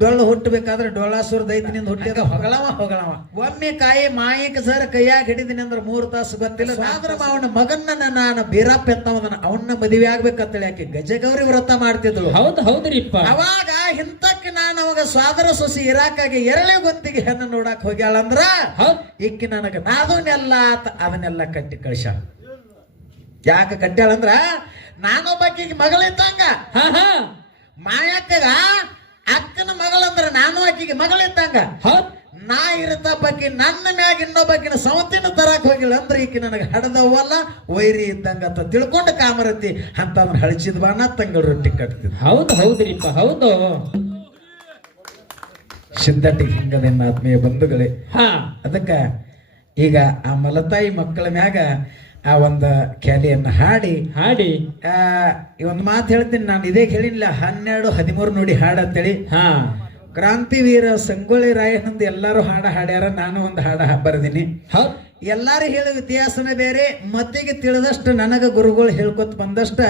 ಡೊಳ್ಳು ಹುಟ್ಟಬೇಕಾದ್ರೆ ಡೊಳ್ಳಾಸುರ ದೈತ್ಯನಿಂದ ಹುಟ್ಟಿದ ಹೊಗಳವ ಒಮ್ಮೆ ಕಾಯಿ ಮಾಯಿಕ ಸರ್ ಕೈಯಾಗ ಹಿಡಿದಿನಿ ಅಂದ್ರೆ 3 ತಾಸು ಗೊತ್ತಿಲ್ಲ. ಆದ್ರ ಅವನ ಮಗನ್ನ ನಾನು ಬೀರಪ್ಪ ಎತ್ತವನ ಅವನ್ನ ಮದುವೆ ಆಗ್ಬೇಕಂತೇಳಿ ಆಕೆ ಗಜಗೌರಿ ವ್ರತ ಮಾಡ್ತಿದ್ಳು. ಹೌದ್ರಿಪ್ಪ. ಅವಾಗ ಇಂತಕ್ಕೆ ನಾನು ಅವಾಗ ಸ್ವಾದರ ಸೊಸಿ ಇರಾಕಾಗಿ ಎರಳೆ ಗೊತ್ತಿಗೆ ಹೆಣ್ಣು ನೋಡಕ್ ಹೋಗ್ಯಾಳಂದ್ರ ಇಕ್ಕಿ ನನಗ ನಾದನೆಲ್ಲ ಅದನ್ನೆಲ್ಲ ಕಟ್ಟಿ ಕಳ್ಸ. ಯಾಕೆ ಕಟ್ಟ್ಯಾಳಂದ್ರ ನಾನೊಬ್ಬಾಕಿಗೆ ಮಗಳಿದ್ದಂಗ ಮಾಯಕ್ಕಗ ಅಕ್ಕನ ಮಗಳಂದ್ರ ನಾನು ಆಕಿಗೆ ಮಗಳಿದ್ದಂಗ ನಾ ಇರತಬ್ಬಾಕಿ ನನ್ನ ಮ್ಯಾಗ ಇನ್ನೊಬ್ಬಾಕಿನ ಸವತಿನ ತರಕ್ ಹೋಗಿಲ್ಲ ಅಂದ್ರೆ ಈಕಿ ನನಗೆ ಹಡದವಲ್ಲ ವೈರಿ ಇದ್ದಂಗ ಅಂತ ತಿಳ್ಕೊಂಡು ಕಾಮರತಿ ಅಂತ ಅದನ್ನ ಹಳಿಸಿದ ಬಾಣ ತಂಗಳ ರೊಟ್ಟಿ ಕಟ್ತಿದ್. ಹೌದ್ರಿಪ್ಪ. ಹೌದು ಸಿದ್ಧಟ್ಟಿಗೆ ಹಿಂಗದೇನ ಆತ್ಮೀಯ ಬಂಧುಗಳೇ. ಅದಕ್ಕ ಈಗ ಆ ಮಲತಾಯಿ ಮಕ್ಕಳ ಮ್ಯಾಗ ಆ ಒಂದು ಕ್ಯಾಲಿಯನ್ನ ಹಾಡಿ ಒಂದು ಮಾತು ಹೇಳ್ತೀನಿ ನಾನು. ಇದೇ ಹೇಳಿಲ್ಲ 12, 13 ನೋಡಿ ಹಾಡಂತೇಳಿ. ಕ್ರಾಂತಿವೀರ ಸಂಗೊಳ್ಳಿ ರಾಯನಂದು ಎಲ್ಲಾರು ಹಾಡ್ಯಾರ, ನಾನು ಒಂದು ಹಾಡ ಬರೆದಿನಿ. ಎಲ್ಲಾರು ಹೇಳೋ ಇತಿಹಾಸನೇ ಬೇರೆ, ಮತ್ತಿಗೆ ತಿಳಿದಷ್ಟು ನನಗ ಗುರುಗಳು ಹೇಳ್ಕೊತ ಬಂದಷ್ಟ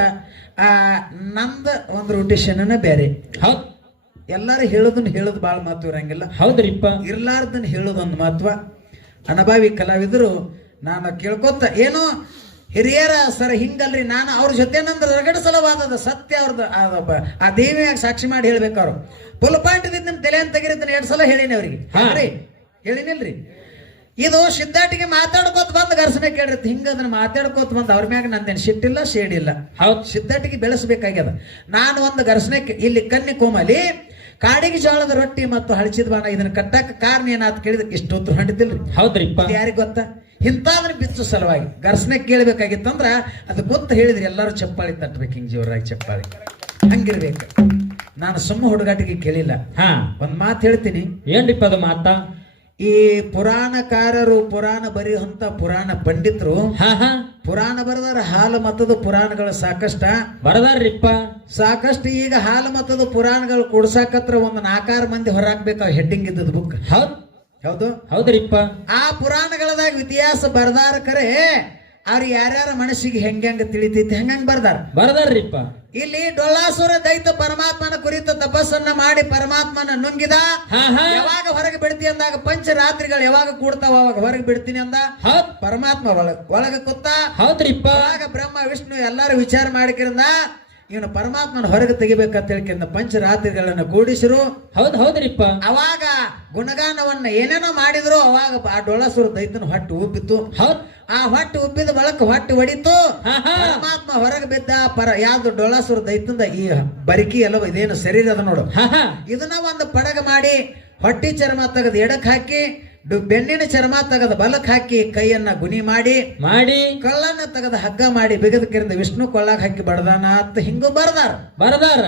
ನಂದ ಒಂದು ರೊಟೇಷನ್ ಬೇರೆ. ಎಲ್ಲಾರು ಹೇಳೋದು ಬಾಳ ಮಹತ್ವ ಇರಂಗಿಲ್ಲ. ಹೌದ್ರಿಪ್ಪ. ಇರ್ಲಾರ್ದನ್ನ ಹೇಳೋದೊಂದು ಮಹತ್ವ. ಅನುಭವಿ ಕಲಾವಿದರು ನಾನು ಕೇಳ್ಕೊತ ಏನು ಹಿರಿಯರ ಸರ್ ಹಿಂಗಲ್ರಿ, ನಾನು ಅವ್ರ ಜೊತೆ ನಂದು ರಗಡ ಸಲವಾದದ ಸತ್ಯ ಅವ್ರದ್ದು ಆ ದೇವಿಯಾಗ ಸಾಕ್ಷಿ ಮಾಡಿ ಹೇಳ್ಬೇಕು. ಅವ್ರು ಫುಲ್ ಪಾಯಿಂಟ್ ನಿಮ್ ತಲೆ ಅಂತ ತೆಗಿರಿದ್ದಾನೆ 2 ಸಲ ಹೇಳಿನಿ ಅವ್ರಿಗೆ. ಹೇಳಿನಿಲ್ರಿ. ಇದು ಸಿದ್ಧಾಟಿಗೆ ಮಾತಾಡ್ಕೋತ ಬಂದ್ ಘರ್ಷಣೆ ಕೇಳಿರುತ್ತೆ. ಹಿಂಗ ಅದನ್ನ ಮಾತಾಡ್ಕೋತ ಬಂದ್ ಅವ್ರ ಮ್ಯಾಗ ನಂದೇನು ಸಿಟ್ಟಿಲ್ಲ ಶೇಡಿಲ್ಲ. ಸಿದ್ಧಾಟಿಗೆ ಬೆಳೆಸಬೇಕಾಗ್ಯದ. ನಾನು ಒಂದು ಘರ್ಷಣೆ ಇಲ್ಲಿ ಕನ್ನಿ ಕೋಮಲಿ ಕಾಡಿಗೆ ಜೋಳದ ರೊಟ್ಟಿ ಮತ್ತು ಹಳಚಿದ ಬಾಣ ಇದನ್ನ ಕಟ್ಟಕ್ಕೆ ಕಾರಣ ಏನಾದ್ ಕೇಳಿದ್ರೆ ಇಷ್ಟೊತ್ತು ಹಂಡಿದಿಲ್ರಿ. ಹೌದ್ರಿಪ್ಪ. ಯಾರಿಗ ಗೊತ್ತಾ? ಇಂತಾದ್ರ ಬಿತ್ತು ಸಲುವಾಗಿ ಘರ್ಷಣೆ ಕೇಳಬೇಕಾಗಿತ್ತಂದ್ರ ಅದು ಗೊತ್ತ ಹೇಳಿದ್ರಿ ಎಲ್ಲರೂ ಚಪ್ಪಾಳಿ ತಟ್ಟಬೇಕು, ಹಿಂಗ್ ಜೋರಾಗಿ ಚಪ್ಪಾಳಿ ಹಂಗಿರ್ಬೇಕು. ನಾನು ಸುಮ್ಮ ಹುಡುಗಾಟಿಗೆ ಕೇಳಿಲ್ಲ. ಒಂದ್ ಮಾತು ಹೇಳ್ತೀನಿ. ಏನ್ರಿಪ್ಪ ಅದು ಮಾತಾ? ಈ ಪುರಾಣಕಾರರು ಪುರಾಣ ಬರೆಯುವಂತ ಪುರಾಣ ಪಂಡಿತರು ಪುರಾಣ ಬರದಾರ. ಹಾಲು ಮತದ ಪುರಾಣಗಳು ಸಾಕಷ್ಟ ಬರದಾರ್ರಿಪ್ಪ. ಸಾಕಷ್ಟು ಈಗ ಹಾಲು ಮತದ ಪುರಾಣಗಳು ಕೊಡ್ಸಾಕತ್ರ ಒಂದು 4-6 ಮಂದಿ ಹೊರಾಕ್ಬೇಕು ಹೆಡ್ಡಿಂಗ್ ಇದ್ದದ ಬುಕ್. ಹೌದ್ರಿಪ್ಪ. ಆ ಪುರಾಣಗಳದಾಗ ಇತಿಹಾಸ ಬರ್ದಾರ ಕರೆ ಅವ್ರು ಯಾರ್ಯಾರ ಮನಸ್ಸಿಗೆ ಹೆಂಗ ತಿಳಿತೈತಿ ಹೆಂಗ ಬರ್ದಾರ್ರಿಪ್ಪ. ಇಲ್ಲಿ ಡೊಳ್ಳಾಸುರ ದೈತ ಪರಮಾತ್ಮನ ಕುರಿತ ತಪಸ್ಸನ್ನ ಮಾಡಿ ಪರಮಾತ್ಮನ ನುಂಗಿದ. ಯಾವಾಗ ಹೊರಗೆ ಬಿಡ್ತಿ ಅಂದಾಗ ಪಂಚರಾತ್ರಿಗಳು ಯಾವಾಗ ಕೂಡ್ತಾವ ಅವಾಗ ಹೊರಗೆ ಬಿಡ್ತೀನಿ ಅಂದ. ಪರಮಾತ್ಮ ಒಳಗ ಕೂತ. ಹೌದ್ರಿಪ್ಪ. ಅವಾಗ ಬ್ರಹ್ಮ ವಿಷ್ಣು ಎಲ್ಲಾರು ವಿಚಾರ ಮಾಡಿಕಿರಂದ ಇವನು ಪರಮಾತ್ಮನ ಹೊರಗೆ ತೆಗಿಬೇಕಂತ ಹೇಳ್ಕೊಂಡ ಪಂಚರಾತ್ರಿಗಳನ್ನ ಕೂಡಿಸಿರು. ಹೌದ್ರಿಪ್ಪ. ಅವಾಗ ಗುಣಗಾನವನ್ನ ಏನೇನೋ ಮಾಡಿದ್ರು. ಅವಾಗ ಆ ಡೊಳ್ಳಾಸುರ ದೈತನ ಹೊಟ್ಟೆ ಉಬ್ಬಿತ್ತು. ಆ ಹೊಟ್ಟೆ ಉಬ್ಬಿದ ಬಳಕ ಹೊಟ್ಟೆ ಹೊಡಿತು. ಪರಮಾತ್ಮ ಹೊರಗೆ ಬಿದ್ದ. ಯಾವ್ದು ಡೊಳ್ಳಾಸುರ ದೈತಂದ ಈ ಬರಿಕಿ ಎಲ್ಲ ಇದೇನು ಶರೀರ ಅದ ನೋಡು, ಇದನ್ನ ಒಂದು ಪಡಗ ಮಾಡಿ ಹೊಟ್ಟಿ ಚರ್ಮ ತೆಗೆದು ಎಡಕ್ ಹಾಕಿ ಬೆನ್ನಿನ ಚರ್ಮ ತೆಗೆದ ಬಲಕ್ ಹಾಕಿ ಕೈಯನ್ನ ಗುನಿ ಮಾಡಿ ಕಳ್ಳನ್ನ ತೆಗೆದ ಹಗ್ಗ ಮಾಡಿ ಬಿಗದಕಿರಿಂದ ವಿಷ್ಣು ಕೊಳ್ಳಾಗ ಹಾಕಿ ಬಡದಾನ ಅಂತ ಹಿಂಗೂ ಬರದಾರ.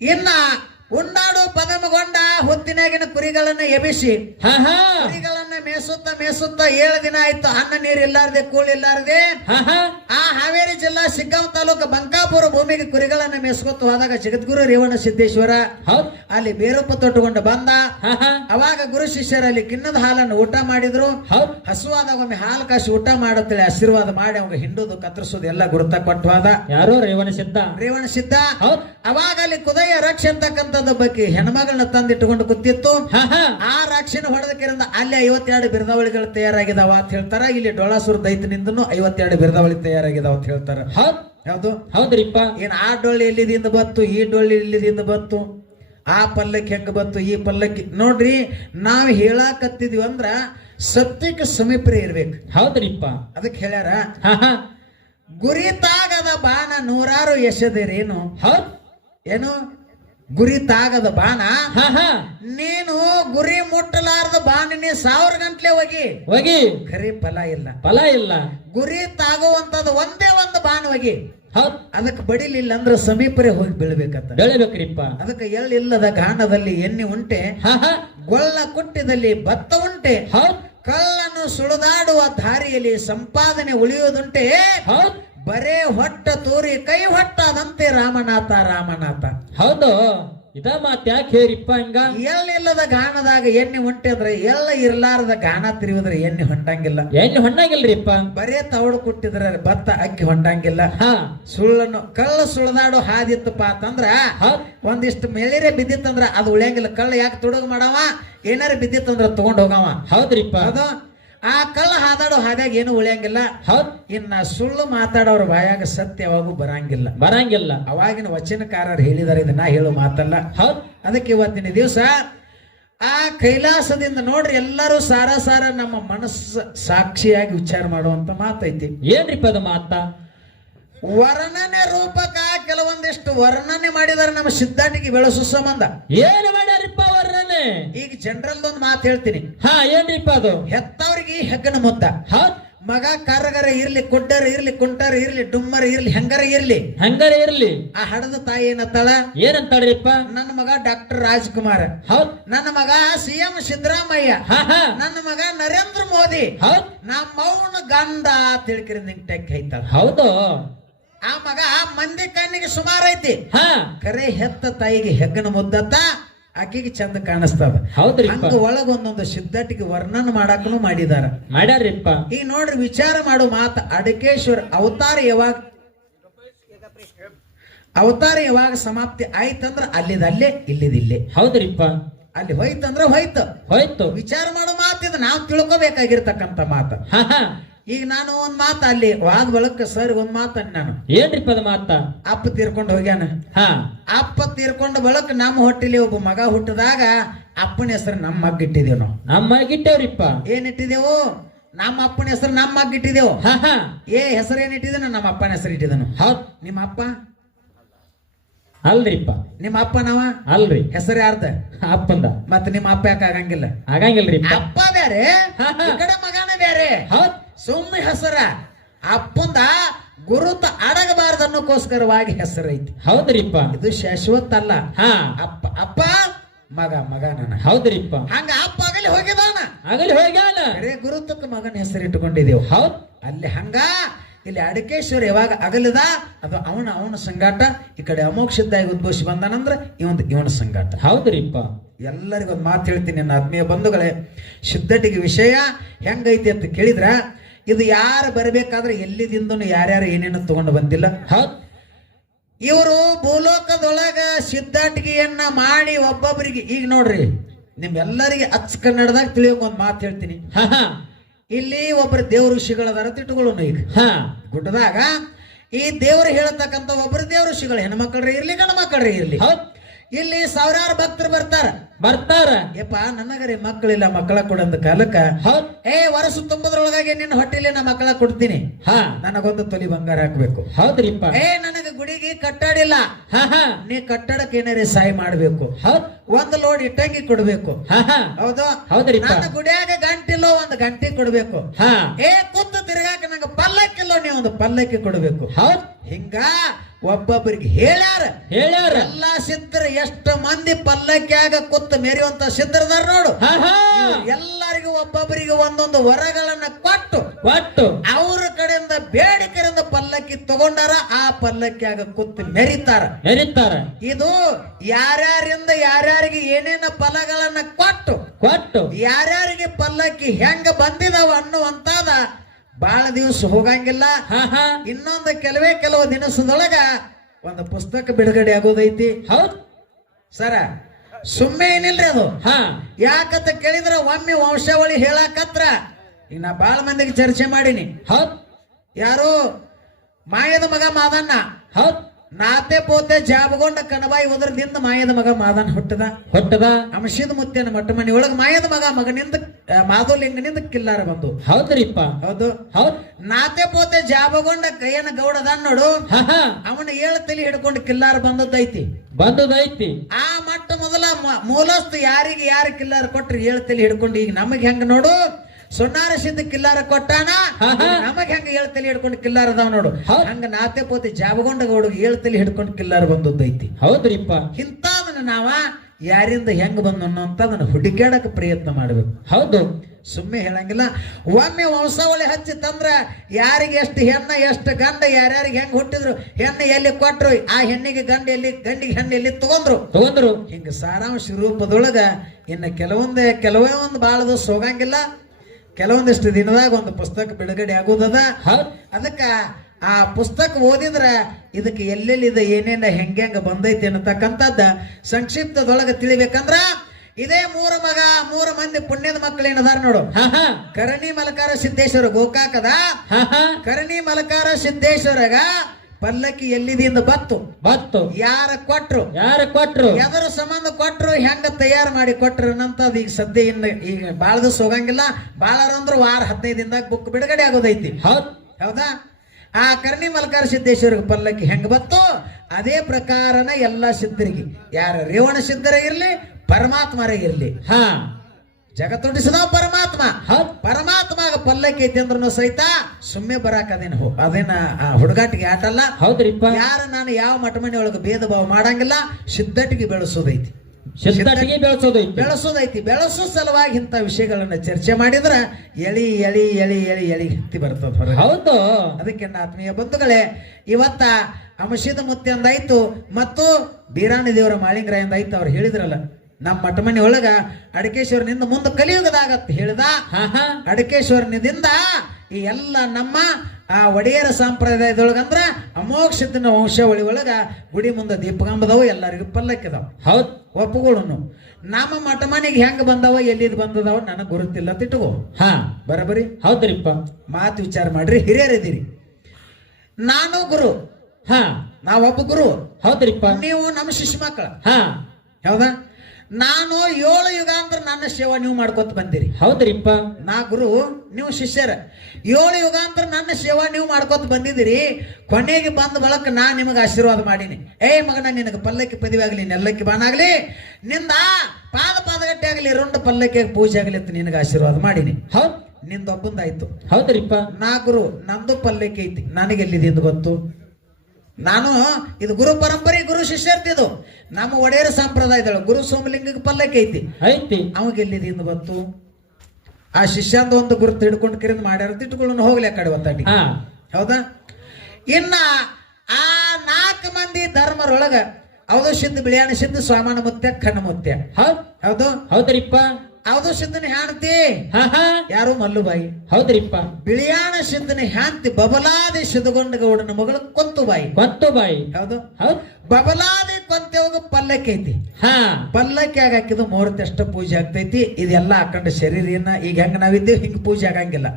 ಇನ್ನ ಉಂಡಾಡು ಪದಮಗೊಂಡ ಹೊತ್ತಿನಾಗಿನ ಕುರಿಗಳನ್ನ ಎಬಿಸಿ ಕುರಿಗಳನ್ನ ಮೇಸುತ್ತ 7 ದಿನ ಆಯ್ತು. ಅನ್ನ ನೀರು ಇಲ್ಲಾರದೆ ಕೂಳಿಲ್ಲಾರದೆ ಆ ಹಾವೇರಿ ಜಿಲ್ಲಾ ಶಿಗ್ಗಾಂವ್ ತಾಲೂಕು ಬಂಕಾಪುರ ಭೂಮಿಗೆ ಕುರಿಗಳನ್ನ ಮೇಸ್ಕೊತ್ತು ಹೋದಾಗ ಜಗದ್ಗುರು ರೇವಣ ಸಿದ್ದೇಶ್ವರ ಅಲ್ಲಿ ಬೇರಪ್ಪ ತೊಟ್ಟುಕೊಂಡು ಬಂದ. ಅವಾಗ ಗುರು ಶಿಷ್ಯರಲ್ಲಿ ಕಿನ್ನದ ಹಾಲನ್ನು ಊಟ ಮಾಡಿದ್ರು. ಹಸುವಾದಾಗ ಒಮ್ಮೆ ಹಾಲು ಕಾಸಿ ಊಟ ಮಾಡತ್ತೇಳಿ ಆಶೀರ್ವಾದ ಮಾಡಿ ಅವಾಗ ಹಿಂಡುದು ಕತ್ತರಿಸೋದು ಎಲ್ಲ ಗುರುತ ಕೊಟ್ಟು ಹೋದ. ಯಾರೋ ರೇವಣ ಸಿದ್ಧ. ಅವಾಗ ಅಲ್ಲಿ ಕುದಯ ರಕ್ಷ ಅಂತಕ್ಕಂಥದ್ದು ಬಗ್ಗೆ ಹೆಣ್ಮಗಳನ್ನ ತಂದಿಟ್ಟುಕೊಂಡು ಕೂತಿತ್ತು. ಆ ರಕ್ಷಣೆ ಹೊಡೆದಕ್ಕಿರಂದ ಅಲ್ಲಿ 52 ಬಿರುದಾವಳಿಗಳು ತಯಾರಾಗಿದಾವ ಅಂತ ಹೇಳ್ತಾರ. ಇಲ್ಲಿ ಡೊಳ್ಳಾಸುರ ದೈತನಿಂದನೂ 52 ಬಿರುದಾವಳಿ ತಯಾರಾಗಿದಾವ ಅಂತ ಹೇಳ್ತಾರ. ಹೌದ್ರಿಪ್ಪ. ಏನ್ ಆ ಡೊಳ್ಳಿ ಎಲ್ಲಿದಿಂದ ಬತ್ತು, ಈ ಡೊಳ್ಳಿ ಎಲ್ಲಿದಿಂದ ಬತ್ತು, ಆ ಪಲ್ಲಕ್ಕಿ ಹೆಂಗ ಬತ್ತು, ಈ ಪಲ್ಲಕ್ಕಿ ನೋಡ್ರಿ. ನಾವ್ ಹೇಳಾಕತ್ತಿದ್ವಿ ಅಂದ್ರ ಸತ್ಯಕ್ಕೆ ಸಮೀಪರೇ ಇರ್ಬೇಕು. ಹೌದ್ರಿಪ್ಪ. ಅದಕ್ಕೆ ಹೇಳ್ಯಾರ ಗುರಿತಾಗದ ಬಾಣ 100 ಎಸೆದಿರೇನು. ಏನು ಗುರಿ ತಾಗದ ಬಾಣ ನೀನು ಗುರಿ ಮುಟ್ಟಲಾರದ ಬಾಣಿನಿ 1000 ಗಂಟ್ಲೆ ಹೋಗಿ ಖರೆ ಫಲ ಇಲ್ಲ. ಗುರಿ ತಾಗುವಂತದ್ದು ಒಂದೇ ಒಂದು ಬಾಣ ಹೋಗಿ ಅದಕ್ಕೆ ಬಡಿಲಿಲ್ಲ ಅಂದ್ರೆ ಸಮೀಪರೇ ಹೋಗಿ ಬೆಳಿಬೇಕ್ರಿಪ್ಪ. ಅದಕ್ಕೆ ಎಳ್ಳಿಲ್ಲದ ಗಾಣದಲ್ಲಿ ಎಣ್ಣೆ ಉಂಟೆ, ಗೊಳ್ಳ ಕುಟ್ಟಿದಲ್ಲಿ ಭತ್ತ ಉಂಟೆ, ಕಳ್ಳನ್ನು ಸುಳಿದಾಡುವ ದಾರಿಯಲ್ಲಿ ಸಂಪಾದನೆ ಉಳಿಯುವುದುಂಟೆ, ಬರೇ ಹೊಟ್ಟ ತೂರಿ ಕೈ ಹೊಟ್ಟಾದಂತೆ ರಾಮನಾಥ. ಹೌದು. ಇದ ಮಾತ್ ಯಾಕೆ ಹೇಳಿಪ್ಪ ಹಿಂಗ? ಎಳ್ಳಿಲ್ಲದ ಗಾಣದಾಗ ಎಣ್ಣೆ ಹೊಂಟೆ ಅಂದ್ರೆ ಎಳ್ಳ ಇರ್ಲಾರದ ಗಾಣ ತಿರುವಿದ್ರೆ ಎಣ್ಣೆ ಹೊಂಟಂಗಿಲ್ಲ. ಎಣ್ಣೆ ಹೊಂಡಾಗಿಲ್ರಿಪ್ಪ. ಬರೇ ತವಡು ಕೊಟ್ಟಿದ್ರೆ ಭತ್ತ ಅಕ್ಕಿ ಹೊಂಟಂಗಿಲ್ಲ. ಹಾ ಸುಳ್ಳನ್ನು ಕಳ್ಳ ಸುಳ್ದಾಡು ಹಾದಿತ್ತಪ್ಪ ಅಂತಂದ್ರ ಒಂದಿಷ್ಟು ಮೇಳಿರೆ ಬಿದ್ದಿತ್ತಂದ್ರ ಅದು ಉಳಿಯಂಗಿಲ್ಲ. ಕಳ್ಳ ಯಾಕೆ ತುಡುಗ ಮಾಡವ, ಏನಾರ ಬಿದ್ದಿತ್ತಂದ್ರ ತಗೊಂಡ್ ಹೋಗವ. ಹೌದ್ರಿಪ್ಪ. ಅದು ಆ ಕಳ್ಳ ಹಾದಾಡೋ ಹಾದ್ಯಾಗ ಏನು ಉಳಿಯಂಗಿಲ್ಲ. ಹೌದ್. ಇನ್ನ ಸುಳ್ಳು ಮಾತಾಡೋರ ಬಾಯಾಗ ಸತ್ಯ ಯಾವಾಗೂ ಬರಂಗಿಲ್ಲ. ಅವಾಗಿನ ವಚನಕಾರರು ಹೇಳಿದಾರೆ, ಇದನ್ನ ಹೇಳೋ ಮಾತಲ್ಲ. ಹೌದ್. ಅದಕ್ಕೆ ಇವತ್ತಿನ ದಿವಸ ಆ ಕೈಲಾಸದಿಂದ ನೋಡ್ರಿ ಎಲ್ಲರೂ ಸಾರ ನಮ್ಮ ಮನಸ್ಸು ಸಾಕ್ಷಿಯಾಗಿ ವಿಚಾರ ಮಾಡುವಂತ ಮಾತೈತಿ. ಏನ್ರಿಪ್ಪ ಅದು ಮಾತ? ವರ್ಣನೆ ರೂಪಕ ಕೆಲವೊಂದಿಷ್ಟು ವರ್ಣನೆ ಮಾಡಿದಾರೆ ನಮ್ಮ ಸಿದ್ಧಾಟಿಗೆ ಬೆಳೆಸೋ ಸಂಬಂಧ. ಏನು ಮಾಡ್ಯಾರಿಪ್ಪ ವರ್ಣನೆ? ಈಗ ಜನರಲ್ ಒಂದು ಮಾತು ಹೇಳ್ತೀನಿ. ಹಾ ಏನ್ರಿಪ್ಪ ಅದು? ಹೆತ್ತವ್ರಿಗೆ ಹೆಗ್ಗನ ಮುದ್ದ. ಹೌದ್. ಮಗ ಕರ್ಗರ ಇರ್ಲಿ, ಕೊಡ್ಡರ ಇರ್ಲಿ, ಕುಂಟರ ಇರ್ಲಿ, ಡುಮ್ಮರ ಇರ್ಲಿ, ಹೆಂಗರ ಇರ್ಲಿ, ಆ ಹಡದ ತಾಯಿ ಏನತ್ತಾಳ? ಏನಂತಾಳ್ರಿಪ್ಪ? ನನ್ನ ಮಗ ಡಾಕ್ಟರ್ ರಾಜ್ಕುಮಾರ್. ಹೌದ್. ನನ್ನ ಮಗ CM ಸಿದ್ದರಾಮಯ್ಯ. ನನ್ನ ಮಗ ನರೇಂದ್ರ ಮೋದಿ. ಹೌದ್. ನಮ್ಮವನ ಗಂಡ ತಿಳ್ಕಿರಿ ನಿಂಗ್ ಟೆಕ್ ಐತಾಳ. ಹೌದು. ಆ ಮಗ ಮಂದಿ ಕಣ್ಣಿಗೆ ಸುಮಾರು ಐತಿ. ಹಾ ಕರೆ ಹೆತ್ತ ತಾಯಿಗೆ ಹೆಗ್ಗನ ಮುದ್ದತ್ತ ಆಕೆಗೆ ಚಂದ ಕಾಣಿಸ್ತದ. ಹೌದ್ರಿ. ಹಂಗ ಒಳಗೊಂದೊಂದು ಸಿದ್ಧಾಟಿಗೆ ವರ್ಣನ ಮಾಡಾಕನು ಮಾಡ್ಯಾರಿಪ್ಪ. ಈಗ ನೋಡ್ರಿ ವಿಚಾರ ಮಾಡು ಮಾತ. ಅಡಕೇಶ್ವರ ಅವತಾರ ಯಾವಾಗ ಸಮಾಪ್ತಿ ಆಯ್ತಂದ್ರ ಅಲ್ಲಿದಲ್ಲೇ ಇಲ್ಲಿದಿಲ್ಲೇ. ಹೌದ್ರಿಪ್ಪ. ಅಲ್ಲಿ ಹೋಯ್ತಂದ್ರ ಹೋಯ್ತು. ವಿಚಾರ ಮಾಡೋ ಮಾತಿದ ನಾವು ತಿಳ್ಕೊಬೇಕಾಗಿರ್ತಕ್ಕಂತ ಮಾತ. ಈಗ ನಾನು ಒಂದ್ ಮಾತ ಅಲ್ಲಿ ವಾದ ಬಳಕ ಸರ್ ಒಂದ್ ಮಾತ ನಾನು. ಏನ್ರಿಪ್ಪ ಅದ ಮಾತ? ಅಪ್ಪ ತೀರ್ಕೊಂಡು ಹೋಗ್ಯಾನ. ಅಪ್ಪ ತೀರ್ಕೊಂಡ ಬಳಕ ನಮ್ಮ ಹೊಟ್ಟಿಲಿ ಒಬ್ಬ ಮಗ ಹುಟ್ಟಿದಾಗ ಅಪ್ಪನ ಹೆಸರು ನಮ್ಮ ಮಗ್ ಇಟ್ಟಿದೇವ್ ನಾವು. ನಮ್ಮ ಮಗ್ ಇಟ್ಟೇವ್ರಿಪ್ಪ. ಏನ್ ಇಟ್ಟಿದೆವು? ನಮ್ಮ ಅಪ್ಪನ ಹೆಸರು ನಮ್ಮ ಮಗ್ ಇಟ್ಟಿದೆವು. ಹೆಸರು ಏನ್ ಇಟ್ಟಿದ್ದೇನ? ನಮ್ಮ ಅಪ್ಪನ ಹೆಸರು ಇಟ್ಟಿದನು. ಹೌದ್. ನಿಮ್ಮ ಅಪ್ಪ ಅಲ್ರಿಪ್ಪ. ನಿಮ್ಮ ಅಪ್ಪನವ ಅಲ್ರಿ. ಹೆಸರು ಯಾರ್ದ? ಅಪ್ಪಂದ. ಮತ್ತೆ ನಿಮ್ಮ ಅಪ್ಪ ಯಾಕೆ ಆಗಂಗಿಲ್ಲ? ಆಗಂಗಿಲ್ರಿ. ಅಪ್ಪ ಬೇರೆ, ಈ ಕಡೆ ಮಗನ ಬೇರೆ. ಹೌದ್. ಸುಮ್ಮನೆ ಹೆಸರ ಅಪ್ಪಂದ ಗುರುತ ಅಡಗಬಾರ್ದು ಅನ್ನೋಕ್ಕೋಸ್ಕರವಾಗಿ ಹೆಸರೈತಿ. ಹೌದ್ರಿಪ್ಪ. ಇದು ಶಾಶ್ವತ ಅಲ್ಲ. ಅಪ್ಪ ಮಗ ನನ್ನ. ಹೌದ್ರಿಪ್ಪ. ಹಂಗ ಅಪ್ಪ ಆಗಲಿ ಹೋಗಿದಾನ, ಬೇರೆ ಗುರುತಕ್ಕೆ ಮಗನ ಹೆಸರು ಇಟ್ಟುಕೊಂಡಿದ್ದೇವು. ಹೌದ್. ಅಲ್ಲಿ ಹಂಗ ಇಲ್ಲಿ ಅಡಕೇಶ್ವರ ಯಾವಾಗ ಅಗಲಿದ ಅದು ಅವನ ಸಂಗಾಟ. ಈ ಕಡೆ ಅಮೋಕ್ಷದ್ದಾಗಿ ಉದ್ಭವಿಸಿ ಬಂದಾನಂದ್ರ ಇವನ ಸಂಗಾಟ. ಹೌದ್ರಿಪ್ಪ. ಎಲ್ಲರಿಗೂ ಒಂದು ಮಾತು ಹೇಳ್ತೀನಿ ನನ್ನ ಆತ್ಮೀಯ ಬಂಧುಗಳೇ. ಸಿದ್ಧಟಿಗೆ ವಿಷಯ ಹೆಂಗೈತಿ ಅಂತ ಕೇಳಿದ್ರ, ಇದು ಯಾರು ಬರಬೇಕಾದ್ರೆ ಎಲ್ಲಿದಿಂದನು ಯಾರ್ಯಾರು ಏನೇನು ತಗೊಂಡು ಬಂದಿಲ್ಲ. ಹೌದ್. ಇವರು ಭೂಲೋಕದೊಳಗ ಸಿದ್ಧಾಟಿಗೆಯನ್ನ ಮಾಡಿ ಒಬ್ಬೊಬ್ಬರಿಗೆ, ಈಗ ನೋಡ್ರಿ ನಿಮ್ಗೆಲ್ಲರಿಗೆ ಅಚ್ಚ ಕನ್ನಡದಾಗ ತಿಳಿಯೋಕೆ ಒಂದು ಮಾತು ಹೇಳ್ತೀನಿ. ಇಲ್ಲಿ ಒಬ್ಬರು ದೇವ್ರ ಋಷಿಗಳದಾರ ತಿಟ್ಟುಗಳು. ಈಗ ಗುಡ್ಡದಾಗ ಈ ದೇವ್ರು ಹೇಳತಕ್ಕಂತ ಒಬ್ಬರು ದೇವ್ರ ಋಷಿಗಳು, ಹೆಣ್ಮಕ್ಳ್ರಿ ಇರ್ಲಿ ಗಂಡ ಮಕ್ಕಳ್ರಿ ಇರ್ಲಿ, ಇಲ್ಲಿ ಸಾವಿರಾರು ಭಕ್ತರು ಬರ್ತಾರ. ಯಪ್ಪ ನನಗರಿ ಮಕ್ಕಳಿಲ್ಲ, ಮಕ್ಕಳ ಕೊಡಂದ ಕಾಲಕ್ಕ ವರ್ಷ ತುಂಬದ್ರೊಳಗಾಗಿ ನಿನ್ನ ಹೊಟ್ಟಿಲಿ ನಾ ಮಕ್ಕಳ ಕೊಡ್ತೀನಿ, ನನಗೊಂದು ತೊಲಿ ಬಂಗಾರ ಹಾಕ್ಬೇಕು. ಹೌದ್ರಿಪ್ಪ. ನನಗ ಗುಡಿಗೆ ಕಟ್ಟಡಿಲ್ಲ, ನೀ ಕಟ್ಟಡಕ್ಕೆ ಏನಾರೇ ಸಹಾಯ ಮಾಡ್ಬೇಕು. ಒಂದು ಲೋಡ್ ಇಟ್ಟಂಗಿ ಕೊಡ್ಬೇಕು. ಹೌದು. ನನ್ನ ಗುಡಿಯಾಗ ಗಂಟಿಲ್ಲೋ ಒಂದು ಗಂಟೆ ಕೊಡ್ಬೇಕು. ಕೂತು ತಿರ್ಗಾಕ ನಂಗ ಪಲ್ಲಕ್ಕಿಲ್ಲೋ ನೀ ಒಂದು ಪಲ್ಲಕ್ಕಿ ಕೊಡ್ಬೇಕು. ಹಿಂಗ ಒಬ್ಬೊಬ್ಬರಿಗೆ ಹೇಳ್ಯಾರ. ಎಲ್ಲಾ ಸಿದ್ಧರು ಎಷ್ಟು ಮಂದಿ ಪಲ್ಲಕ್ಕಿಯಾಗ ಕೂತು ಮೆರೆಯುವಂತ ಸಿದ್ಧರದಾರ ನೋಡು. ಎಲ್ಲರಿಗೂ ಒಬ್ಬೊಬ್ಬರಿಗೆ ಒಂದೊಂದು ವರಗಳನ್ನ ಕೊಟ್ಟು ಅವ್ರ ಕಡೆಯಿಂದ ಬೇಡಿಕೆಯಿಂದ ಪಲ್ಲಕ್ಕಿ ತಗೊಂಡಾರ. ಆ ಪಲ್ಲಕ್ಕಿಯಾಗ ಕೂತು ಮೆರಿತಾರ. ಇದು ಯಾರ್ಯಾರಿಂದ ಯಾರ್ಯಾರಿಗೆ ಏನೇನ ಫಲಗಳನ್ನ ಕೊಟ್ಟು ಯಾರ್ಯಾರಿಗೆ ಪಲ್ಲಕ್ಕಿ ಹೆಂಗ ಬಂದಿದಾವ ಅನ್ನುವಂತಾದ ಬಹಳ ದಿವಸ ಹೋಗಂಗಿಲ್ಲ. ಇನ್ನೊಂದು ಕೆಲವು ದಿನಸದೊಳಗ ಒಂದು ಪುಸ್ತಕ ಬಿಡುಗಡೆ ಆಗೋದೈತಿ. ಹೌದ್ ಸರ, ಸುಮ್ಮನೆ ಏನಿಲ್ರಿ ಅದು. ಯಾಕಂತ ಕೇಳಿದ್ರ ಒಮ್ಮೆ ವಂಶಾವಳಿ ಹೇಳಕತ್ರ ಈಗ ನಾ ಬಾಳ ಮಂದಿಗೆ ಚರ್ಚೆ ಮಾಡೀನಿ. ಹೌದ್. ಯಾರು ಮಾಯದ ಮಗ ಮಾದಣ್ಣ. ಹೌದ್. ನಾತೆ ಪೋತೆ ಜಾಬಗೊಂಡ ಕಣಬಾಯಿ ಉದರದಿಂದ ಮಾಯದ ಮಗ ಮಾದನ್ ಹುಟ್ಟದ ಅಂಶದ ಮುತ್ತೇನ ಮಟ್ಟ ಮನಿ ಒಳಗ ಮಾಯದ ಮಗನಿಂದ ಮಾಧೋಲಿಂಗನಿಂದ ಕಿಲ್ಲಾರ ಬಂದು. ಹೌದ್ರಿಪ್ಪ. ಹೌದು. ನಾತೆ ಪೋತೆ ಜಾಬಗೊಂಡ ಕೈಯನ ಗೌಡದ ನೋಡು, ಅವನ 7 ತಲೆ ಹಿಡ್ಕೊಂಡು ಕಿಲ್ಲಾರ ಬಂದದ್ದೈತಿ. ಆ ಮಟ್ಟ ಮೊದಲ ಮೂಲಸ್ತು ಯಾರು ಕಿಲ್ಲಾರ ಕೊಟ್ರಿ 7 ತಲೆ ಹಿಡ್ಕೊಂಡು. ಈಗ ನಮಗ್ ಹೆಂಗ ನೋಡು, ಸೊನ್ನಾರ ಸಿದ್ಧ ಕಿಲ್ಲಾರ ಕೊಟ್ಟಾನ, ನಮಗ್ ಹೆಂಗ 7 ತಲೆ ಹಿಡ್ಕೊಂಡು ಕಿಲ್ಲಾರ ಅದಾವ ನೋಡು. ಹಂಗ ನಾತೆ ಪೋತೆ ಜಾಬಗೊಂಡ ಗೌಡ 7 ತಲೆ ಹಿಡ್ಕೊಂಡು ಕಿಲ್ಲಾರ ಬಂದದ್ದೈತಿ. ಹೌದ್ರಿಪ್ಪ. ಇಂತಾದನ್ನ ನಾವ ಯಾರಿಂದ ಹೆಂಗ್ ಬಂದು ಅನ್ನೋಂತ ಅದನ್ನ ಹುಡುಕ್ಯಾಡಕ್ ಪ್ರಯತ್ನ ಮಾಡ್ಬೇಕು. ಹೌದು. ಸುಮ್ಮನೆ ಹೇಳಂಗಿಲ್ಲ. ಒಮ್ಮೆ ವಂಶಾವಳಿ ಹಚ್ಚಿ ತಂದ್ರ ಯಾರಿಗೆ ಎಷ್ಟು ಹೆಣ್ಣ ಎಷ್ಟು ಗಂಡ ಯಾರ್ಯಾರಿಗೆ ಹೆಂಗ್ ಹುಟ್ಟಿದ್ರು ಹೆಣ್ಣು ಎಲ್ಲಿ ಕೊಟ್ರು ಆ ಹೆಣ್ಣಿಗೆ ಗಂಡ ಎಲ್ಲಿ ಗಂಡಿಗೆ ಹೆಣ್ಣು ಎಲ್ಲಿ ತಗೊಂಡ್ರು ಹಿಂಗ ಸಾರಾಂಶ ರೂಪದೊಳಗ ಇನ್ನು ಕೆಲವೇ ಒಂದು ಬಹಳ ದಿವಸ ಹೋಗಂಗಿಲ್ಲ. ಕೆಲವೊಂದಿಷ್ಟು ದಿನದಾಗ ಒಂದು ಪುಸ್ತಕ ಬಿಡುಗಡೆ ಆಗೋದದ. ಅದಕ್ಕ ಆ ಪುಸ್ತಕ ಓದಿದ್ರ ಇದಕ್ಕೆ ಎಲ್ಲೆಲ್ಲಿದೆ ಏನೇನ ಹೆಂಗ ಬಂದೈತಿ ಅನ್ನತಕ್ಕಂಥದ್ದ ಸಂಕ್ಷಿಪ್ತದೊಳಗ ತಿಳಿಬೇಕಂದ್ರ ಇದೇ ಮೂರು ಮಂದಿ ಪುಣ್ಯದ ಮಕ್ಕಳು ಏನದಾರ ನೋಡು. ಕರಣಿ ಮಲಕಾರ ಸಿದ್ದೇಶ್ವರ ಗೋಕಾಕದ ಕರಣಿ ಮಲಕಾರ ಸಿದ್ದೇಶ್ವರಗ ಪಲ್ಲಕ್ಕಿ ಎಲ್ಲಿದಿಂದ ಬತ್ತು ಯಾರ ಕೊಟ್ರು ಎದರ ಸಂಬಂಧ ಕೊಟ್ರು ಹೆಂಗ ತಯಾರು ಮಾಡಿ ಕೊಟ್ರು ಅನ್ನಂತದ್ ಈಗ ಸದ್ಯ ಈಗ ಬಾಳ ದಿವಸ ಹೋಗಂಗಿಲ್ಲ. ಬಾಳರಂದ್ರ ವಾರ 15 ದಿನದಾಗ ಬುಕ್ ಬಿಡುಗಡೆ ಆಗೋದೈತಿ. ಹೌದಾ? ಆ ಕರ್ಣಿ ಮಲ್ಕಾರ ಸಿದ್ದೇಶ್ವರಿಗೆ ಪಲ್ಲಕ್ಕಿ ಹೆಂಗ ಬತ್ತು ಅದೇ ಪ್ರಕಾರನ ಎಲ್ಲಾ ಸಿದ್ಧರಿಗೆ, ಯಾರ ರೇವಣ ಸಿದ್ಧರ ಇರ್ಲಿ ಪರಮಾತ್ಮರೇ ಇರ್ಲಿ, ಜಗತ್ತುಡಿಸಿದ ಪರಮಾತ್ಮ ಪಲ್ಲಕ್ಕಿ ಐತಿ ಅಂದ್ರೂ ಸಹಿತ ಸುಮ್ಮನೆ ಬರಾಕ ಅದೇನ ಹುಡುಗಾಟಿಗೆ ಆಟಲ್ಲ. ಹೌದ್ರಿಪ್ಪ. ಯಾರ ನಾನು ಯಾವ ಮಠ ಮನೆ ಒಳಗೆ ಭೇದ ಭಾವ ಮಾಡಂಗಿಲ್ಲ. ಸಿದ್ಧಟಿಗೆ ಬೆಳೆಸೋದೈತಿ. ಬೆಳೆಸೋ ಸಲುವಾಗಿ ಇಂಥ ವಿಷಯಗಳನ್ನ ಚರ್ಚೆ ಮಾಡಿದ್ರ ಎಳಿ ಎಳಿ ಎಳಿ ಎಳಿ ಎಳಿ ಹತ್ತಿ ಬರ್ತದ. ಹೌದು. ಅದಕ್ಕೆ ಆತ್ಮೀಯ ಬಂಧುಗಳೇ, ಇವತ್ತ ಅಂಶದ ಮುತ್ತಿ ಅಂದಾಯ್ತು ಮತ್ತು ಬೀರಾಣಿ ದೇವರ ಮಾಳಿಂಗರಾಯ ಅಂದಾಯ್ತು. ಅವ್ರು ಹೇಳಿದ್ರಲ್ಲ ನಮ್ಮ ಮಠ ಮನೆ ಒಳಗ ಅಡಕೇಶ್ವರನಿಂದ ಮುಂದೆ ಕಲಿಯುಗದಾಗತ್ತ ಹೇಳಿದ. ಅಡಕೇಶ್ವರನಿಂದ ಈ ಎಲ್ಲ ನಮ್ಮ ಆ ಒಡೆಯರ ಸಂಪ್ರದಾಯದೊಳಗಂದ್ರ ಅಮೋಕ್ಷದ ವಂಶಾವಳಿ ಒಳಗ ಗುಡಿ ಮುಂದೆ ದೀಪಗಂಬದವು, ಎಲ್ಲರಿಗೂ ಪಲ್ಲಕ್ಕಿದಾವ. ಹೌದ್, ಒಪ್ಪುಗಳು. ನಮ್ಮ ಮಠ ಮನೆಗೆ ಹೆಂಗ ಬಂದವ ಎಲ್ಲಿದ್ ಬಂದದವ ನನಗ್ ಗುರುತಿಲ್ಲ ತಿಟ್ಟುಗೋ. ಬರಬರಿ. ಹೌದ್ರಿಪ್ಪ. ಮಾತು ವಿಚಾರ ಮಾಡ್ರಿ, ಹಿರಿಯರಿದ್ದೀರಿ. ನಾನು ಗುರು, ನಾವೊಬ್ಬ ಗುರು. ಹೌದ್ರಿಪ್ಪ. ನೀವು ನಮ್ಮ ಶಿಷ್ಯ ಮಕ್ಕಳ. ಹೌದಾ? ನಾನು 7 ಯುಗಾಂತರ ನನ್ನ ಸೇವಾ ನೀವು ಮಾಡ್ಕೊತ ಬಂದಿರಿ. ಹೌದ್ರಿಪ್ಪ. ನಾ ಗುರು, ನೀವು ಶಿಷ್ಯರ. 7 ಯುಗಾಂತರ ನನ್ನ ಸೇವಾ ನೀವು ಮಾಡ್ಕೊತ ಬಂದಿದ್ದೀರಿ. ಕೊನೆಗೆ ಬಂದ ಬಳಕ ನಾ ನಿಮಗೆ ಆಶೀರ್ವಾದ ಮಾಡೀನಿ. ಮಗನ, ನಿನಗೆ ಪಲ್ಲಕ್ಕಿ ಪದವಿ ಆಗ್ಲಿ, ನೆಲ್ಲಕ್ಕಿ ಬಾನಾಗ್ಲಿ, ನಿಂದ ಪಾದಗಟ್ಟೆ ಆಗ್ಲಿ, ರುಂಡ ಪಲ್ಲಕ್ಕಿ ಪೂಜೆ ಆಗ್ಲಿ ಅಂತ ನಿನಗೆ ಆಶೀರ್ವಾದ ಮಾಡೀನಿ. ಹೌದ್, ನಿಂದೊಬ್ಬಂದಾಯ್ತು. ಹೌದ್ರಿಪ್ಪ. ನಾ ಗುರು, ನಂದು ಪಲ್ಲಕ್ಕಿ ಐತಿ, ನನಗೆಲ್ಲಿದಿಂದ ಗೊತ್ತು? ನಾನು ಇದು ಗುರು ಪರಂಪರೆ, ಗುರು ಶಿಷ್ಯರ್ತಿದು. ನಮ್ಮ ಒಡೆಯರ ಸಂಪ್ರದಾಯದಳು ಗುರು ಸೋಮಲಿಂಗಕ್ಕೆ ಪಲ್ಲಕ್ಕಿ ಐತಿ. ಅವಾಗೆಲ್ಲಿದಿಂದ ಗೊತ್ತು? ಆ ಶಿಷ್ಯಂದ ಒಂದು ಗುರುತು ಹಿಡ್ಕೊಂಡು ಕಿರಿಂದ ಮಾಡ್ಯಾರ, ತಿಟ್ಟುಗಳನ್ನು ಹೋಗ್ಲಿ ಆ ಕಡೆ ಒತ್ತಾಟಿ. ಹೌದಾ? ಇನ್ನ ಆ 4 ಮಂದಿ ಧರ್ಮರೊಳಗ ಅವಧು ಸಿದ್ಧ, ಬಿಳಿಯಾಣ ಸಿದ್ಧ, ಸ್ವಾಮನ ಮುತ್ಯ, ಖಣ್ಣ ಮುತ್ಯ. ಹೌದು. ಹೌದ್ರಿಪ್ಪ. ಅವಧು ಸಿದ್ಧನ ಹ್ಯಾಂತಿ ಯಾರು? ಮಲ್ಲುಬಾಯಿ. ಹೌದ್ರಿಪ್ಪ. ಬಿಳಿಯಾಣ ಸಿದ್ಧನ ಹ್ಯಾಂತಿ ಬಬಲಾದಿ ಸಿದ್ಧಗೊಂಡ ಗೌಡನ ಮಗಳು ಕೊಂತುಬಾಯಿ. ಹೌದು. ಬಬಲಾದಿ ಕೊಂತೆವಾಗ ಪಲ್ಲಕ್ಕಿ ಐತಿ. ಪಲ್ಲಕ್ಕಿ ಹಾಕಿದ್ದು ಮುಹೂರ್ತ ಅಷ್ಟ ಪೂಜೆ ಆಗ್ತೈತಿ. ಇದೆಲ್ಲ ಹಾಕೊಂಡ ಶರೀರನ ಈಗ ಹೆಂಗ ನಾವಿದ್ದೇವೆ ಹಿಂಗ ಪೂಜೆ ಆಗಂಗಿಲ್ಲ.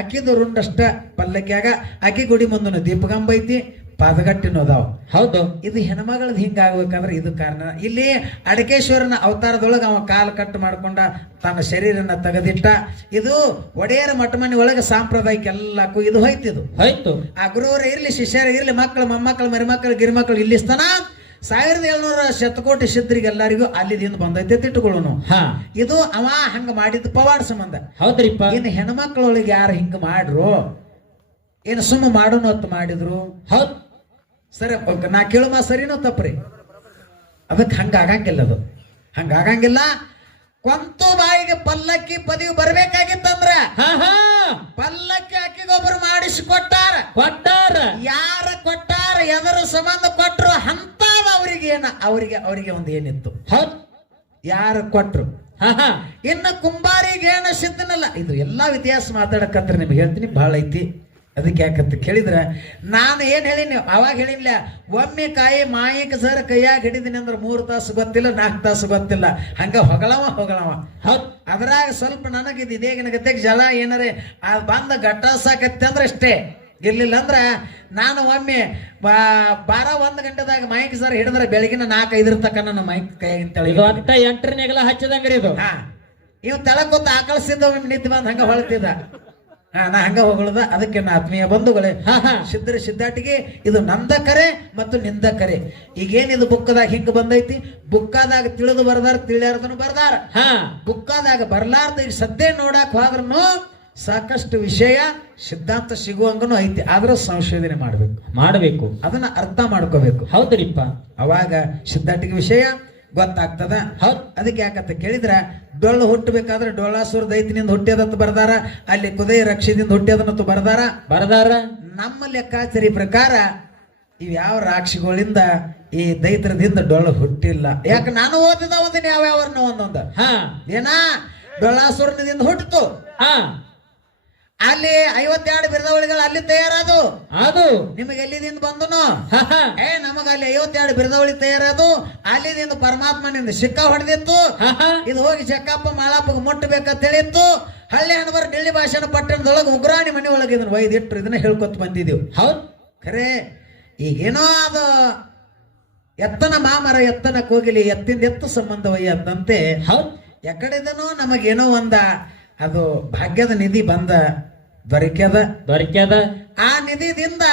ಅಕ್ಕಿದು ರುಂಡಷ್ಟ ಪಲ್ಲಕ್ಕಿಯಾಗ ಅಕ್ಕಿ ಗುಡಿ ಮುಂದನು ದೀಪಗಂಬ ಐತಿ, ಪಾದಗಟ್ಟಿನೂ ಅದಾವ. ಹೌದು. ಇದು ಹೆಣ್ಮಗಳದ್ ಹಿಂಗ ಆಗ್ಬೇಕಂದ್ರೆ ಇದು ಕಾರಣ. ಇಲ್ಲಿ ಅಡಕೇಶ್ವರನ ಅವತಾರದೊಳಗ ಅವ ಕಾಲು ಕಟ್ಟು ಮಾಡ್ಕೊಂಡ ತನ್ನ ಶರೀರನ ತೆಗೆದಿಟ್ಟ. ಇದು ಒಡೆಯರ ಮಠ ಮನೆ ಒಳಗ ಸಾಂಪ್ರದಾಯಿಕ ಎಲ್ಲಕ್ಕೂ ಇದು ಹೋಯ್ತಿದು. ಆ ಗುರುವರ ಇರ್ಲಿ, ಶಿಷ್ಯರ ಇರ್ಲಿ, ಮಕ್ಕಳು, ಮೊಮ್ಮಕ್ಕಳು, ಮರಿಮಕ್ಕಳು, ಗಿರಿಮಕ್ಕಳು ಇಲ್ಲಿ ಸ್ಥಾನ 1700 ಶತಕೋಟಿ ಸಿದ್ಧರಿಗೆ ಎಲ್ಲರಿಗೂ ಅಲ್ಲಿದಿಂದ ಬಂದೈತೆ ತಿಟ್ಟುಗಳು. ಇದು ಅವ ಹಂಗ ಮಾಡಿದ್ದು ಪವಾಡ ಸಂಬಂಧ. ಹೌದ್ರಿಪ್ಪ. ಇನ್ನು ಹೆಣ್ಮಕ್ಳೊಳಗೆ ಯಾರು ಹಿಂಗ ಮಾಡ್ರು, ಏನು ಸುಮ್ಮ ಮಾಡೋಣ ಅಂತ ಮಾಡಿದ್ರು? ಹೌದ್. ಸರಿ, ನಾ ಕೇಳೋ ಮಾ ಸರಿನೋ ತಪ್ಪ್ರಿ? ಅದಕ್ಕೆ ಹಂಗ ಆಗಂಗಿಲ್ಲ. ಅದು ಹಂಗ ಆಗಂಗಿಲ್ಲ. ಕೊಂತು ಬಾಯಿಗೆ ಪಲ್ಲಕ್ಕಿ ಪದವಿ ಬರ್ಬೇಕಾಗಿತ್ತಂದ್ರ ಪಲ್ಲಕ್ಕಿ ಅಕ್ಕಿಗೊಬ್ಬರು ಮಾಡಿಸಿ ಕೊಟ್ಟಾರ. ಯಾರ ಕೊಟ್ಟಾರ, ಎದರ ಸಂಬಂಧ ಕೊಟ್ರು ಅಂತದ ಅವ್ರಿಗೆ ಒಂದು ಏನಿತ್ತು. ಹೌದ್. ಯಾರು ಕೊಟ್ರು? ಇನ್ನು ಕುಂಬಾರಿಗೆ ಏನ ಸಿದ್ಧನಲ್ಲ. ಇದು ಎಲ್ಲಾ ಇತಿಹಾಸ ಮಾತಾಡಕತ್ರ ನಿಮ್ಗೆ ಹೇಳ್ತೀನಿ, ಬಹಳ ಐತಿ. ಅದಕ್ಕೆ ಯಾಕಂತ ಕೇಳಿದ್ರ ನಾನು ಏನ್ ಹೇಳಿನಿ ಅವಾಗ ಹೇಳಿಲ್ಲ. ಒಮ್ಮೆ ಕಾಯಿ ಮಾಯಿಕ ಸರ್ ಕೈಯಾಗ ಹಿಡಿದಿನಿ ಅಂದ್ರೆ 3 ತಾಸು ಗೊತ್ತಿಲ್ಲ, 4 ತಾಸು ಗೊತ್ತಿಲ್ಲ, ಹಂಗ ಹೊಗಳವ. ಅದ್ರಾಗ ಸ್ವಲ್ಪ ನನಗಿದ್ ಇದೇಗನಗತ್ತೆ ಜಲ ಏನಾರೇ ಬಂದ ಗಟ್ಟಾಸಾಕತ್ತೆ ಅಂದ್ರೆ ಅಷ್ಟೇ. ಇರ್ಲಿಲ್ಲ ಅಂದ್ರ ನಾನು ಒಮ್ಮೆ 12-1 ಗಂಟೆದಾಗ ಮೈಕ್ ಸರ್ ಹಿಡಿದ್ರೆ ಬೆಳಗಿನ 4-5 ತಕ್ಕ ನನ್ನ ಮೈಕ್ ಕೈಯಾಗ 8 ಹಚ್ಚದಂಗ್ರಿ ಇದು. ಇವ್ ತಳಕ್ ಗೊತ್ತ ಆಕಳಿಸಿದ್ದ ಒಮ್ಮೆ ನಿಂತು ಬಂದ್ ಹಂಗ ಹೊಳ್ತಿದ್ದ. ನಾ ಹಂಗ ಹೊಗಳದ. ಅದಕ್ಕೆ ನಾ ಆತ್ಮೀಯ ಬಂಧುಗಳೇ, ಸಿದ್ಧರ ಸಿದ್ಧಾಟಿಗೆ ಇದು ನಂದ ಕರೆ ಮತ್ತು ನಿಂದ ಕರೆ. ಈಗೇನಿದು ಬುಕ್ಕದಾಗ ಹಿಂಗ ಬಂದೈತಿ. ಬುಕ್ಕಾದಾಗ ತಿಳಿದು ಬರ್ದಾರ, ತಿಳಿಯಾರ್ದನು ಬರ್ದಾರ. ಬುಕ್ಕಾದಾಗ ಬರ್ಲಾರ್ದ ಈಗ ಸದ್ಯ ನೋಡಕ್ ಹೋದ್ರೂ ಸಾಕಷ್ಟು ವಿಷಯ ಸಿದ್ಧಾಂತ ಸಿಗುವಂಗನು ಐತಿ. ಆದ್ರೆ ಸಂಶೋಧನೆ ಮಾಡಬೇಕು, ಅದನ್ನ ಅರ್ಥ ಮಾಡ್ಕೋಬೇಕು. ಹೌದ್ರಿಪ್ಪ. ಅವಾಗ ಸಿದ್ಧಾಟಿಗೆ ವಿಷಯ ಗೊತ್ತಾಗ್ತದ. ಹೌದ್ ಅದಕ್ಕೆ ಯಾಕಂತ ಕೇಳಿದ್ರ ಡೊಳ್ಳು ಹುಟ್ಟಬೇಕಾದ್ರೆ ಡೊಳ್ಳಾಸುರ ದೈತ್ಯನಿಂದ ಹುಟ್ಟ್ಯದಂತ ಬರ್ದಾರ, ಅಲ್ಲಿ ಕುದಯ ರಕ್ಷದಿಂದ ಹುಟ್ಟ್ಯದನ್ನಂತ ಬರ್ದಾರ. ಬರದಾರ ನಮ್ಮ ಲೆಕ್ಕಾಚಾರಿ ಪ್ರಕಾರ ಇವ್ ಯಾವ ರಾಕ್ಷಿಗಳಿಂದ ಈ ದೈತ್ರದಿಂದ ಡೊಳ್ಳು ಹುಟ್ಟಿಲ್ಲ. ಯಾಕೆ ನಾನು ಓದಿದ ಒಂದಿನ ಯಾವ್ಯಾವ ಒಂದೊಂದು ಹಾ ಏನ ಡೊಳ್ಳಾಸುರದಿಂದ ಹುಟ್ಟಿತು, ಹಾ ಅಲ್ಲಿ 52 ಬಿರುದಾವಳಿಗಳು ಅಲ್ಲಿ ತಯಾರಾದು. ಅದು ನಿಮಗೆ ಎಲ್ಲಿದಿಂದ ಬಂದನು? ಹಾ ಹಾ ನಮಗ ಅಲ್ಲಿ 52 ಬಿರುದಾವಳಿ ತಯಾರದು. ಅಲ್ಲಿದಿಂದ ಪರಮಾತ್ಮನಿಂದ ಶಿಕ್ಕ ಹೊಡೆದಿತ್ತು. ಹಾ ಹಾ ಇದು ಹೋಗಿ ಚಕ್ಕಪ್ಪ ಮಾಳಪ್ಪಗೆ ಮುಟ್ಟಬೇಕಂತ ಹೇಳಿತ್ತು. ಹಳ್ಳಿ ಹಣಬರ್ ಡೆಲ್ಲಿ ಭಾಷಣ ಪಟ್ಟಣದೊಳಗೆ ಉಗ್ರಾಣಿ ಮನೆ ಒಳಗೆ ಇದನ್ನ ಒಯ್ದಿಟ್ರು. ಇದನ್ನ ಹೇಳ್ಕೊತ ಬಂದಿದ್ದೀವಿ. ಹೌದ್ ಖರೆ ಈಗೇನೋ ಅದು ಎತ್ತನ ಮಾಮರ ಎತ್ತನ ಕೋಗಿಲಿ ಎತ್ತಿಂದ ಎತ್ತು ಸಂಬಂಧವಯ್ಯ ಅಂದಂತೆ ಹೌದ್ ಎಕಡೆದನೋ ನಮಗೇನೋ ಅದು ಭಾಗ್ಯದ ನಿಧಿ ಬಂದ ದೊರಕ್ಯದ. ಆ ನಿಧಿದಿಂದ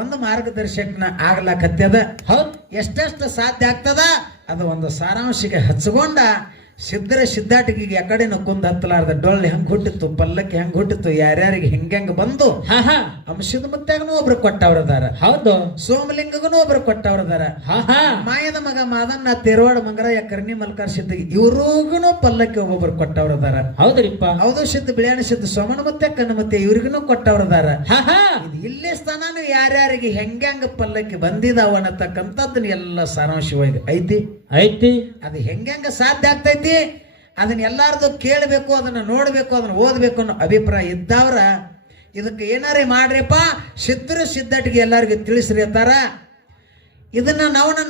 ಒಂದು ಮಾರ್ಗದರ್ಶಕನ ಆಗ್ಲಾಕತ್ಯದ. ಹೌದ್ ಎಷ್ಟೆಷ್ಟು ಸಾಧ್ಯ ಆಗ್ತದ ಅದು ಒಂದು ಸಾರಾಂಶಕ್ಕೆ ಹಚ್ಕೊಂಡ ಸಿದ್ದಾಟಿಗೆ ಎಕಡೆನೂ ಕುಂದ್ ಹತ್ತಲಾರ್ದ ಡೊಳ್ಳು ಹೆಂಗ್ ಹುಟ್ಟಿತ್ತು, ಪಲ್ಲಕ್ಕಿ ಹೆಂಗ್ ಹುಟ್ಟಿತ್ತು, ಯಾರ್ಯಾರಿಗೆ ಹೆಂಗ್ ಬಂದು ಹಾ ಹಾ ಅಂಶದ ಮುತ್ತಾಗನು ಒಬ್ರು ಕೊಟ್ಟವ್ರದಾರ. ಹೌದು ಸೋಮಲಿಂಗಗೂ ಒಬ್ರು ಕೊಟ್ಟವ್ರದಾರ. ಹಾ ಹಾ ಮಾಯದ ಮಗ ಮಾದನ್ನ ತೆರವಾಡ ಮಂಗರಾಯ ಕರ್ಣಿ ಮಲ್ಕಾರ್ ಸಿದ್ಧ ಇವ್ರಿಗೂ ಪಲ್ಲಕ್ಕಿ ಒಬ್ಬೊಬ್ರು ಕೊಟ್ಟವ್ರದಾರ. ಹೌದ್ರಿಪ್ಪ ಹೌದು ಸಿದ್ಧ ಬಿಳಿಯಾಣ ಸಿದ್ಧ ಸೋಮನ ಮತ್ತೆ ಕಣ್ಣ ಮತ್ತೆ ಇವ್ರಿಗೂ ಕೊಟ್ಟವ್ರದಾರ. ಹಾ ಹಾ ಇದು ಇಲ್ಲೇ ಸ್ಥಾನ ಯಾರ್ಯಾರಿಗೆ ಹೆಂಗ ಪಲ್ಲಕ್ಕಿ ಬಂದಿದಾವ ಅನ್ನತಕ್ಕಂಥದ್ದನ್ನ ಎಲ್ಲ ಸಾರಾಂಶವಾಗಿ ಐತಿ. ಅದು ಹೆಂಗ ಸಾಧ್ಯ ಆಗ್ತೈತಿ ಅದನ್ನ ಎಲ್ಲಾರ್ದು ಕೇಳಬೇಕು, ಅದನ್ನ ನೋಡ್ಬೇಕು, ಅದನ್ನ ಓದ್ಬೇಕು ಅನ್ನೋ ಅಭಿಪ್ರಾಯ ಇದ್ದವ್ರ ಇದಕ್ಕೆ ಏನಾರೇ ಮಾಡ್ರಿಪ್ಪ, ಸಿದ್ಧಟಿಗೆ ಎಲ್ಲರಿಗೂ ತಿಳಿಸ್ರಿ ಅಂತಾರ. ಇದನ್ನ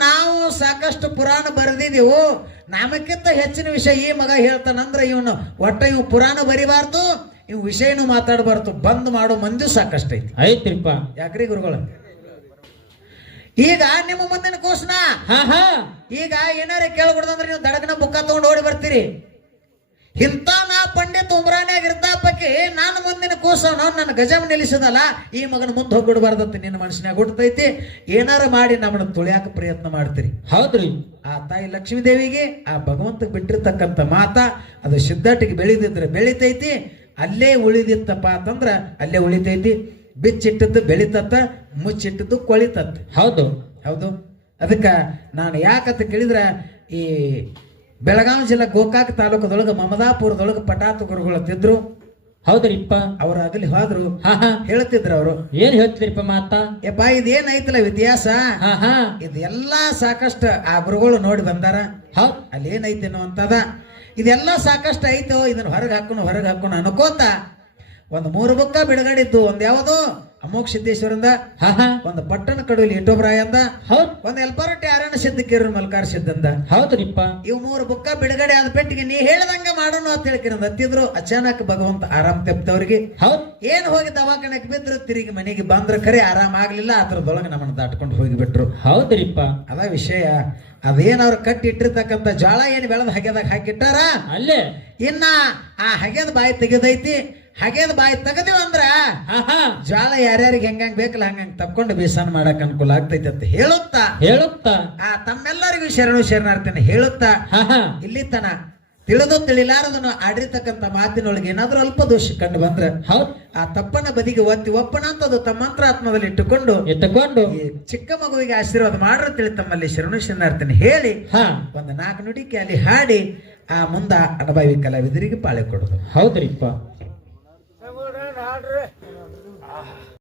ನಾವು ಸಾಕಷ್ಟು ಪುರಾಣ ಬರೆದಿದೆವು. ನಮಕ್ಕಿಂತ ಹೆಚ್ಚಿನ ವಿಷಯ ಈ ಮಗ ಹೇಳ್ತಾನಂದ್ರ ಇವನು ಇವ್ ಪುರಾಣ ಬರಿಬಾರ್ದು, ಇವ್ ವಿಷಯನೂ ಮಾತಾಡಬಾರ್ದು, ಬಂದ್ ಮಾಡೋ ಮಂದಿ ಸಾಕಷ್ಟು ಐತ್ರಿಪ್ಪ. ಯಾಕ್ರಿ ಗುರುಗಳ? ಈಗ ನಿಮ್ಮ ಮುಂದಿನ ಕೋಸ್ನ ಹಾ ಹಾ ಈಗ ಏನಾರೇ ಕೇಳ್ಕೊಡ್ದಂದ್ರೆ ನೀವು ದಡಗನ ಬುಕ್ಕ ತಗೊಂಡು ಓಡಿ ಬರ್ತೀರಿ. ಇಂಥ ನಾ ಪಂಡಿತ್ ಉಮ್ರಾನ್ಯಾಗ ಇರ್ತಾಪಕ್ಕೆ ನಾನು ಮುಂದಿನ ಕೋಸವನ ನನ್ನ ಗಜಮ್ ನಿಲ್ಲಿಸದಲ್ಲ, ಈ ಮಗನ ಮುಂದೆ ಹೋಗ್ಬಿಡ್ಬಾರ್ದತ್ತ ನಿನ್ನ ಮನಸ್ಸಿನಾಗ ಹುಟ್ಟತೈತಿ. ಏನಾರ ಮಾಡಿ ನಮ್ಮನ್ನ ತುಳಿಯಾಕ ಪ್ರಯತ್ನ ಮಾಡ್ತೀರಿ. ಹೌದ್ರಿ. ಆ ತಾಯಿ ಲಕ್ಷ್ಮೀದೇವಿಗೆ ಆ ಭಗವಂತ ಬಿಟ್ಟಿರ್ತಕ್ಕಂಥ ಮಾತ ಅದು ಸಿದ್ಧಾಟಿಗೆ ಬೆಳೆದಿದ್ರೆ ಬೆಳಿತೈತಿ, ಅಲ್ಲೇ ಉಳಿದಿತ್ತಪ್ಪ ಅಂತಂದ್ರ ಅಲ್ಲೇ ಉಳಿತೈತಿ. ಬಿಚ್ಚಿಟ್ಟದ್ದು ಬೆಳಿತತ್ತ, ಮುಚ್ಚಿಟ್ಟದ್ದು ಕೊಳಿತತ್ತ. ಹೌದು. ಅದಕ್ಕ ನಾನು ಯಾಕಂತ ಕೇಳಿದ್ರ ಈ ಬೆಳಗಾವಿ ಜಿಲ್ಲಾ ಗೋಕಾಕ್ ತಾಲೂಕದೊಳಗ ಮಮದಾಪುರದೊಳಗ ಪಟಾತ ಗುರುಗಳತ್ತಿದ್ರು. ಹೌದ್ರಿಪ್ಪ. ಅವ್ರು ಆಗಲಿ ಹೋದ್ರು. ಹಾ ಹಾ ಹೇಳ್ತಿದ್ರು ಅವರು. ಏನ್ ಹೇಳ್ತಿದ್ರಿಪ್ಪ ಮಾತಾ? ಯಪ್ಪ ಇದೇನೈತಲ್ಲ ಇತಿಹಾಸ, ಇದು ಎಲ್ಲಾ ಸಾಕಷ್ಟು ಆ ಗುರುಗಳು ನೋಡಿ ಬಂದಾರ. ಅಲ್ಲಿ ಏನೈತೇನೋ ಅಂತದ ಇದೆಲ್ಲ ಸಾಕಷ್ಟು ಐತೋ, ಇದನ್ನ ಹೊರಗೆ ಹಾಕೋಣ ಅನ್ಕೋತ ಒಂದು 3 ಬುಕ್ಕ ಬಿಡುಗಡಿದ್ದು. ಒಂದ್ ಯಾವುದು ಅಮೋಘ ಸಿದ್ದೇಶ್ವರಿಂದ, ಒಂದು ಪಟ್ಟಣ ಕಡುವಲಿ ಇಟೋಬ್ರಾಯಂದ, ಒಂದ್ ಎಲ್ಪರಟ್ಟಿ ಆರಣ ಸಿದ್ಧ ಕಿರು ಮಲ್ಕಾರ್ ಸಿದ್ಧಂದ. ಹೌದ್ರಿಪ್ಪ. ಇವ್ 3 ಬುಕ್ಕ ಬಿಡುಗಡೆ ಆದ ಪೆಟ್ಟಿಗೆ ನೀ ಹೇಳ್ದಂಗ ಮಾಡೋಣ ಅಂತ ಹೇಳ್ಕಿರಂದ ಹತ್ತಿದ್ರು. ಅಚಾನಕ್ ಭಗವಂತ ಆರಾಮ್ ತೆಪ್ತವ್ರಿಗೆ ಏನ್ ಹೋಗಿ ದವಾಖಾನೆಗೆ ಬಿದ್ರು, ತಿರುಗಿ ಮನೆಗೆ ಬಂದ್ರ ಖರೆ ಆರಾಮ್ ಆಗ್ಲಿಲ್ಲ. ಅದ್ರದೊಳಗೆ ನಮ್ಮನ್ನ ದಾಟ್ಕೊಂಡು ಹೋಗಿಬಿಟ್ರು. ಹೌದ್ರಿಪ್ಪ. ಅದ ವಿಷಯ. ಅದೇನ್ ಅವ್ರು ಕಟ್ಟಿ ಇಟ್ಟಿರ್ತಕ್ಕಂಥ ಜ್ವಾಳ ಏನ್ ಬೆಳೆದ ಹಗೆದಾಗ ಹಾಕಿಟ್ಟಾರ ಅಲ್ಲೇ ಇನ್ನ ಆ ಹಗೆದ ಬಾಯಿ ತೆಗೆದೈತಿ. ಹಗೆದ ಬಾಯಿ ತೆಗದಿವ ಅಂದ್ರ ಜ್ವಾಳ ಯಾರ್ಯಾರಿಗೆ ಹೆಂಗಂಗ್ ಬೇಕಲ್ಲ ಹಂಗಂಗ್ ತಕ್ಕೊಂಡು ಬೇಸಾನ ಮಾಡಕ್ ಅನುಕೂಲ ಆಗ್ತೈತಿ ಅಂತ ಹೇಳುತ್ತಾ ಆ ತಮ್ಮೆಲ್ಲರಿಗೂ ಶರಣಾರ್ಥಿನ ಹೇಳುತ್ತಾ ಇಲ್ಲಿ ತನ ತಿಳಿದು ತಿಳಿಲಾರದನ್ನು ಆಡಿರ್ತಕ್ಕಂಥ ಮಾತಿನೊಳಗೆ ಏನಾದ್ರೂ ಅಲ್ಪ ದೋಷ ಕಂಡು ಬಂದ್ರೆ ಆ ತಪ್ಪನ ಬದಿಗೆ ಒಪ್ಪಣ ಅಂತದ್ದು ತಮ್ಮ ಮಂತ್ರಾತ್ಮದಲ್ಲಿ ಇಟ್ಟುಕೊಂಡು ಈ ಚಿಕ್ಕ ಮಗುವಿಗೆ ಆಶೀರ್ವಾದ ಮಾಡ್ರ ತಿಳಿ ತಮ್ಮಲ್ಲಿ ಶರಣಾರ್ಥಿನ ಹೇಳಿ ಒಂದು 4 ನುಡಿಕೆ ಅಲ್ಲಿ ಹಾಡಿ ಆ ಮುಂದ ಅನುಭವಿ ಕಲಾವಿದರಿಗೆ ಪಾಳೆ ಕೊಡುದು. ಹೌದ್ರಿಪ್ಪ.